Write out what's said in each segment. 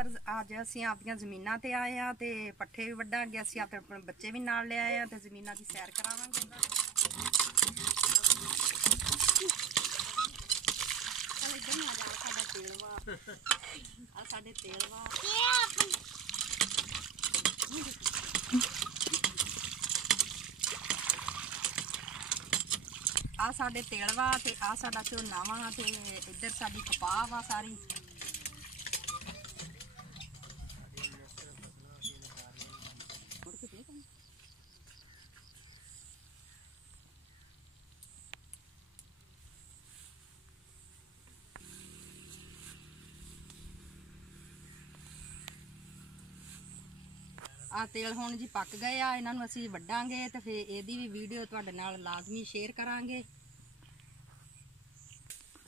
ਅੱਜ ਅਸੀਂ ਆਪਦੀਆਂ ਜ਼ਮੀਨਾਂ ਤੇ ਆਏ ਆ ਤੇ ਪੱਠੇ ਵੀ ਵੱਢਾਂਗੇ। ਅਸੀਂ ਆਪਣੇ ਬੱਚੇ ਵੀ ਨਾਲ ਲੈ ਆਏ ਆ ਤੇ ਜ਼ਮੀਨਾਂ ਦੀ ਸੈਰ ਕਰਾਵਾਂਗੇ। ਸਾਡੇ ਤੇਲ ਵਾ ਆ ਸਾਡੇ ਤੇਲ ਵਾ ਤੇ ਆ ਸਾਡਾ ਝੋਨਾ ਵਾ ਤੇ ਇੱਧਰ ਸਾਡੀ ਕਪਾਹ ਵਾ ਸਾਰੀ। आ तेल हुण जी पक गए आ, इन्हां नूं असीं वड्डांगे ते फिर इहदी भी वीडियो तुहाडे नाल लाजमी शेयर करांगे।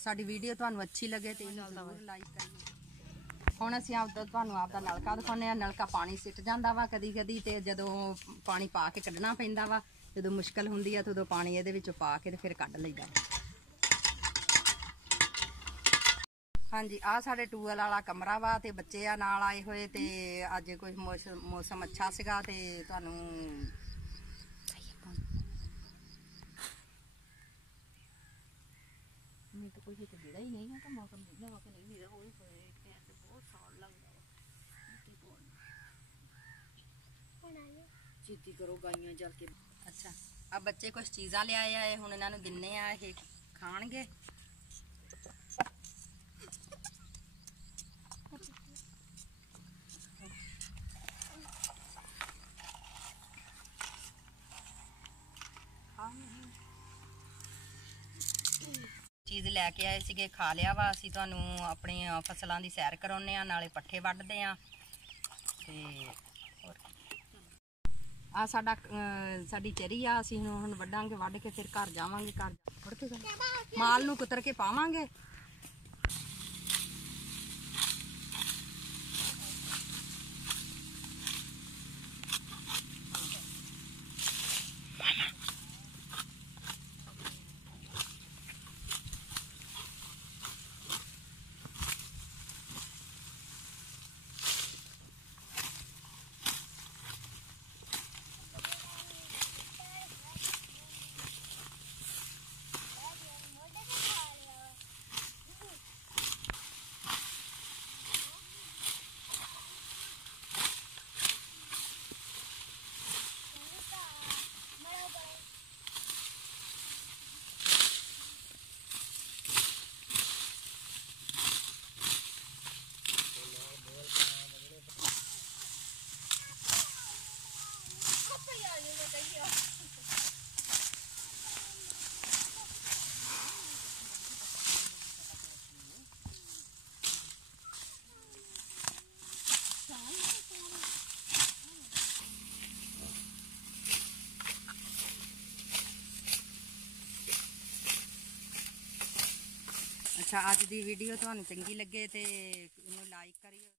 साडी वीडियो तुहानूं अच्छी लगे तो इहनूं जरूर लाइक करिए। हुण असीं आपदा नलका दिखाउने आ। नलका पानी सिट जांदा वा कदी कदी ते जदों पानी पा के कड्ढना पैंदा वा, जदों मुश्किल हुंदी आ तदों पानी इहदे विचों पा के ते फिर कड्ढ लईदा। हाँ जी, आ साडे टूअल वाला कमरा वा ते बच्चे आ नाल आए हुए ते अज कोई मौसम अच्छा सीगा ते तुहानूं मैं तो कोई दिखदा ही नहीं है तो मौसम दिखदा वा कि नहीं दिखदा होए ते बहुत साल लगदा वा। छेती करो गाइयां चल के। अच्छा, अब बच्चे कुछ चीज़ां ले आए आए हुण इन्हां नूं दिन्ने आ, ये खाणगे। चीज़ लैके आए सीगे, खा लिया वा। असीं तुहानूं अपनी फसलों की सैर कराउने आ, नाले पट्ठे वड्ढदे आ ते आ साडी चरी आ। असीं हुण वड्डांगे, वड्ढ के फिर घर जावांगे। घर माल नूं कुतर के पावांगे। अच्छा, अज की वीडियो तुहानूं चंगी लगे तो इनू लाइक करियो।